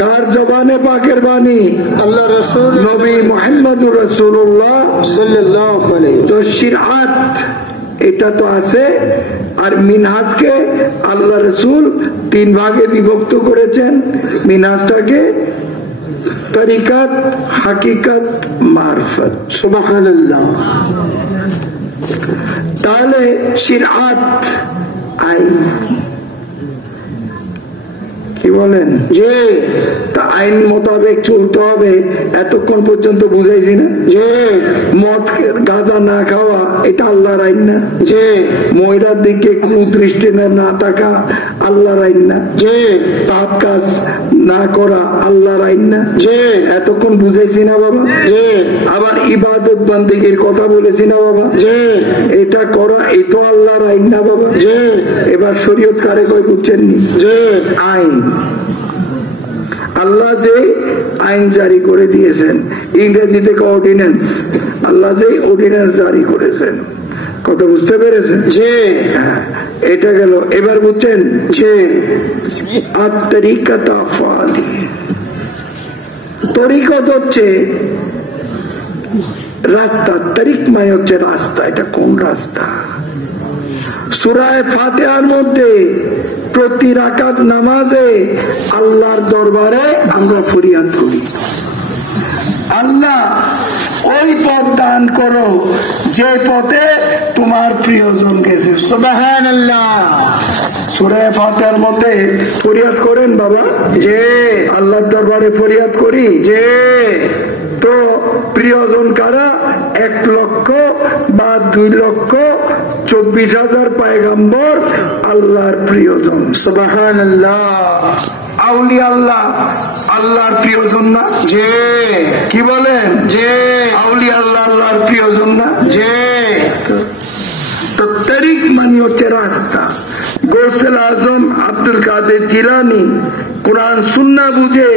কার জবানে পাকের বাণী? আল্লাহ রাসূল নবী মুহাম্মদুর রাসূলুল্লাহ সাল্লাল্লাহু আলাইহি ওয়াসাল্লাম। তো শিরআত এটা তো আছে, আর মিনহাজকে আল্লাহ রাসূল 3 ভাগে বিভক্ত করেছেন। মিনহাজটাকে তরিকাত, হাকিকাত, মারফত। সুবহানাল্লাহ। তাহলে শিরআত আইন, কি বলেন? যে তা আইন মোতাবেক চলতে হবে। এতক্ষণ পর্যন্ত বুঝাইছি না যে মদ গাঁজা না খাওয়া এটা আল্লাহর আইন না? যে মহিলার দিকে কুদৃষ্টি না থাকা আল্লাহর আইন না? যে পাপ কাজ না করা আল্লাহর আইন না? যে এতক্ষণ বুঝাইছি না বাবা? যে আবার ইবাদত বন্দেগীর কথা বলেছি না বাবা? যে এটা করা এটা আল্লাহর আইন না বাবা? যে এবার শরীয়ত কারে কয় বুঝছেননি? যে আইন, আল্লাহ যে আইন জারি করে দিয়েছেন, ইংরেজিতে অর্ডিন্যান্স, আল্লাহ যে অর্ডিন্যান্স জারি করেছেন, কথা বুঝতে পেরেছেন? যে এটা গেল। এবার বুঝছেন যে আত-তরিকাত আফআলি, তরিকত হচ্ছে রাস্তা, তরিক মানে হচ্ছে রাস্তা। এটা কোন রাস্তা? সূরা ফাতিহার মধ্যে প্রতি রাকাত নামাজে আল্লাহর দরবারে আমরা ফরিয়াদ করি, আল্লাহ ওই পথ দান করো যে পথে তোমার প্রিয়জন গেছে। সুবহানাল্লাহ। সূরা ফাতিহার মধ্যে ফরিয়াদ করেন বাবা? যে আল্লাহর দরবারে ফরিয়াদ করি। যে তো প্রিয়জন কারা? 1 লক্ষ বা 2 লক্ষ 24,000 পয়গম্বর আল্লাহর প্রিয়জন। সুবহানাল্লাহ। আউলিয়া আল্লাহ আল্লাহর প্রিয়জন না? যে কি বলেন? যে আউলিয়া আল্লাহ আল্লাহর প্রিয়জন না? যে তো তরিক মানে হচ্ছে রাস্তা। গৌসুল আজম আব্দুল কাদের জিলানী কোরআন সুন্নাহ বুঝে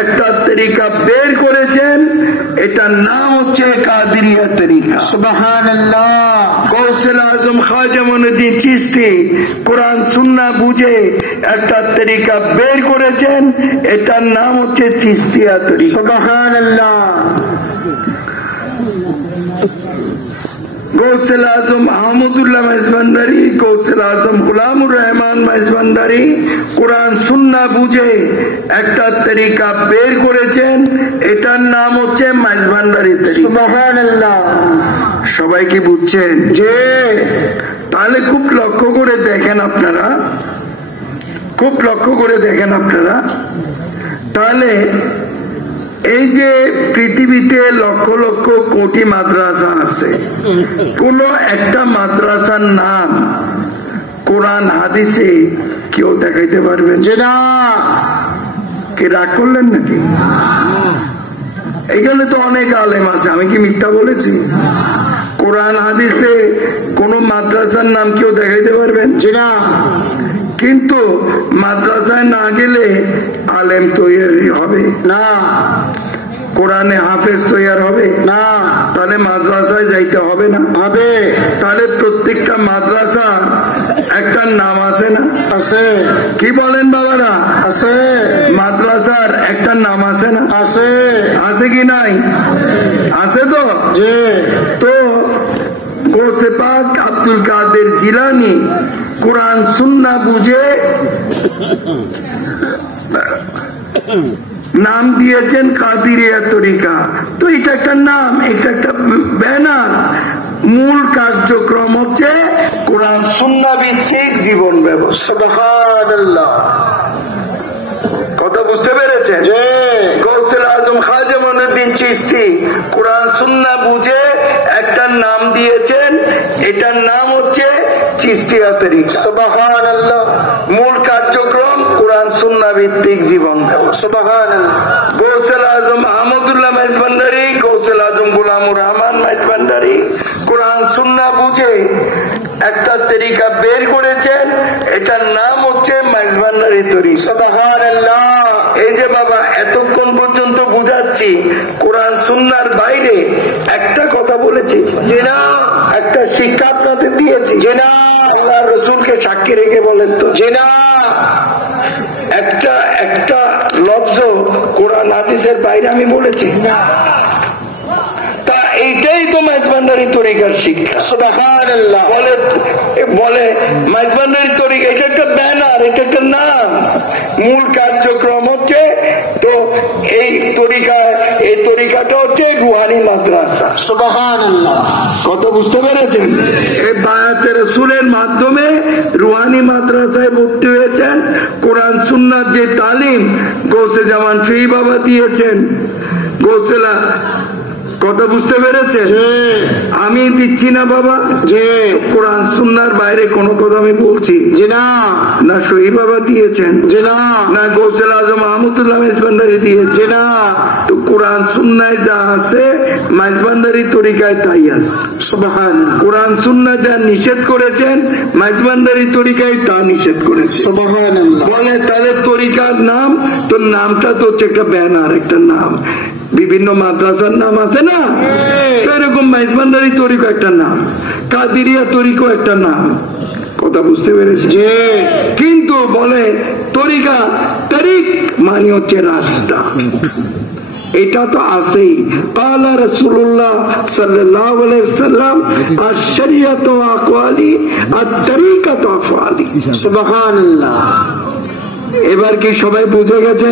একটা তরিকা বের করেছেন, এটার নাম হচ্ছে কাদেরিয়া তরিকা। সুবহানাল্লাহ। গৌসুল আজম খাজা মঈনুদ্দিন চিশতি কোরআন সুন্নাহ বুঝে একটা তরিকা বের করেছেন, এটার নাম হচ্ছে চিশতিয়া তরিকা। সুবহানাল্লাহ। গৌসুল আজম আহমদুল্লাহ মাইজভান্ডারী, গৌসুল আজম গোলামুর রহমান মাইজভান্ডারী কোরআন সুন্নাহ বুঝে একটা তরিকা বের করেছেন, এটার নাম হচ্ছে মাইজভান্ডারী তরিকা। সুবহানাল্লাহ। সবাই কি বুঝছেন? যে তাহলে খুব লক্ষ্য করে দেখেন আপনারা, খুব লক্ষ্য করে দেখেন আপনারা। তাহলে এই যে পৃথিবীতে লক্ষ লক্ষ কোটি মাদ্রাসা আছে, কোন একটা মাদ্রাসার নাম কোরআন হাদিসে কেউ দেখাইতে পারবেন? যে না। কে রাগ করলেন নাকি? এখানে তো অনেক আলেম আছে, আমি কি মিথ্যা বলেছি? কোরআন হাদিসে কোন মাদ্রাসার নাম কেউ দেখাইতে পারবেন? যে না। কিন্তু মাদ্রাসায় না গেলে আলেম তৈরি হবে না, কোরআনে হাফেজ তৈরি হবে না, তাহলে মাদ্রাসায় যাইতে হবে না? হবে। তাহলে প্রত্যেকটা মাদ্রাসা একটা নাম আছে না? আছে। কি বলেন বাবারা? আছে। মাদ্রাসার একটা নাম আছে না? আছে। আছে কি নাই? আছে তো। যে তো গৌসে পাক আব্দুল কাদের জিলানী কোরআন সুন্নাহ বুঝে নাম দিয়েছেন কাদেরিয়া তরিকা। তো এটা একটা নাম, এটা একটা ব্যানার। মূল কার্যক্রম হচ্ছে কোরআন সুন্নাহ ভিত্তিক জীবন ব্যবস্থা। সুবহানাল্লাহ। কথা বুঝতে পেরেছেন? যে গৌসুল আজম খাজা মঈনুদ্দিন চিশতি কোরআন সুন্নাহ বুঝে একটা নাম দিয়েছেন, এটার নাম হচ্ছে চিশতিয়া তরিকা। সুবহানাল্লাহ। মূল কার্যক্রম কোরআন সুন্নাহ ভিত্তিক জীবন ব্যবস্থা। সুবহানাল্লাহ। গৌসুল আজম আহমদুল্লাহ মাইজভান্ডারী, গৌসুল আজম গোলামুর রহমান মাইজভান্ডারী কোরআন সুন্নাহ বুঝে একটা তরিকা বের করেছেন, এটার নাম হচ্ছে মাইজভান্ডারী তরিকা। সুবহানাল্লাহ। এই যে বাবা এতক্ষণ পর্যন্ত বুঝাচ্ছি, কোরআন সুন্নাহর বাইরে একটা কথা বলেছি যে না, একটা শিক্ষা আপনাদের দিয়েছি যে না, আল্লাহ রসুলকে সাক্ষী রেখে বলেন তো যে না, একটা লব ভাবছো কোরআন হাদিসের বাইরে আমি বলেছি? তা এইটাই তো মাইজভান্ডারি তরিকার শিক্ষা। সুবহানাল্লাহ। বলে মাইজভান্ডারি তরিকা এটা একটা ব্যানার, এটা একটা নাম। মূল কার্যক্রম হচ্ছে তো এই তরিকাটা হচ্ছে রুহানি মাদ্রাসা। সুবহানাল্লাহ। কত বুঝতে পেরেছেন? এই বায়াতে রাসূলের মাধ্যমে রুহানি মাদ্রাসায় ভর্তি হয়েছেন। কোরআন সুন্নাত যে তালিম গৌসে জামান সেই বাবা দিয়েছেন, গৌসেলা, কথা বুঝতে পেরেছে? আমি দিচ্ছি না বাবা যে কোরআন সুন্নাহর বাইরে কোনো কথা আমি বলছি যে না, না শহীদ বাবা দিয়েছেন যে না, না গৌসেল আজম আহমদুল্লাহ মাইজভান্ডারি দিয়েছে না। তো কোরআন সুন্নায় যা আছে মাইজভান্ডারি তরিকায় তাই আছে। সুবহানাল্লাহ। কোরআন সুন্নাহ যা নিষেধ করেছেন মাইজভান্ডারি তরিকায় তা নিষেধ করেছে। সুবহানাল্লাহ। বলে তাহলে তরিকার নাম তো, নামটা তো হচ্ছে একটা ব্যানার, একটা নাম। বিভিন্ন মাদ্রাসার নাম আছে না, এরকম মাইজভান্ডারি তরিকা একটা নাম, কাদিরিয়া তরিকা একটা নাম। কথা বুঝতে পেরেছি? কিন্তু বলে তরিকা, তরিক মানে হচ্ছে রাস্তা। এটা তো আছেই। কালা রাসূলুল্লাহ সাল্লাল্লাহু আলাইহি ওয়াসাল্লাম আশ-শরিয়াতু আকওয়ালি আত-তরিকাতু আফআলি। সুবহানাল্লাহ। এবার কি সবাই বুঝে গেছে?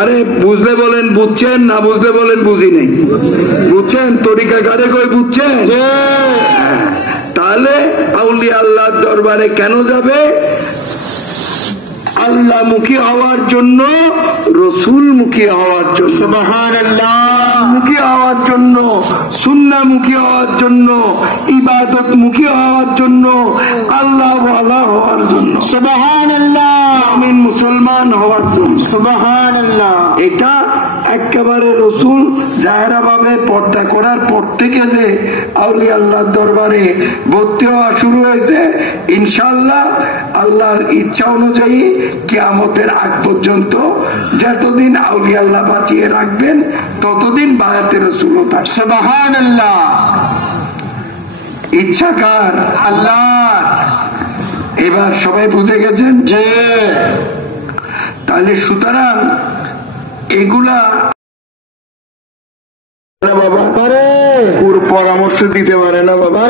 আরে বুঝলে বলেন বুঝছেন, না বুঝলে বলেন বুঝি নেই। বুঝছেন? তরিকা কারে কই বুঝছেন? তাহলে আউলিয়া আল্লাহর দরবারে কেন যাবে? আল্লাহ মুখী হওয়ার জন্য, রসুল মুখী হওয়ার জন্য, সুবহানাল্লাহ, মুখী হওয়ার জন্য, সুন্নাহ মুখী হওয়ার জন্য, ইবাদত মুখী হওয়ার জন্য, আল্লাহ ওয়ালা হওয়ার জন্য, সুবহানাল্লাহ, মুমিন মুসলমান হওয়ার জন্য, সুবহানাল্লাহ। এটা একেবারে রসুল জাহেরা ভাবে পর্দা করার পর থেকে যে আউলিয়া আল্লাহর দরবারে ভর্তি হওয়া শুরু হয়েছে, ইনশাআল্লাহ আল্লাহর ইচ্ছা অনুযায়ী কিয়ামতের আগ পর্যন্ত যতদিন আউলিয়া আল্লাহ বাঁচিয়ে রাখবেন ততদিন বায়াতে রাসূল থাকবে। সুবহানাল্লাহ। ইচ্ছা কার? আল্লাহর। এবার সবাই বুঝে গেছেন যে তাহলে সুতরাং এগুলা পরামর্শ দিতে পারে না বাবা।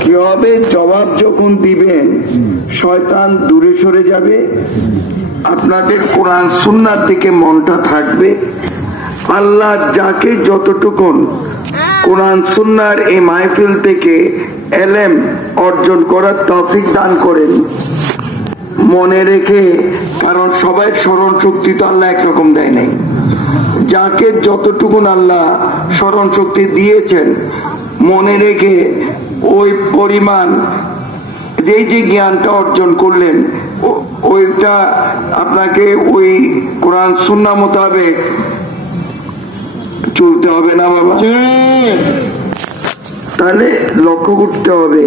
কি হবে? জবাব যখন দিবেন শয়তান দূরে সরে যাবে, আপনাদের কোরআন সুন্নাহ থেকে মনটা থাকবে। আল্লাহ যাকে যতটুকুন কোরআন সুন্নাহর এই মাহফিল থেকে এলেম অর্জন করার তৌফিক দান করেন, মনে রেখে, কারণ সবাই স্মরণ শক্তি তো আল্লাহ একরকম দেয় নাই। যাকে যতটুকুন আল্লাহ স্মরণ শক্তি দিয়েছেন মনে রেখে ওই পরিমাণ যেই যে জ্ঞানটা অর্জন করলেন ওইটা আপনাকে ওই কোরআন সুন্নাহ মোতাবেক চলতে হবে না বাবা? তাহলে লক্ষ্য করতে হবে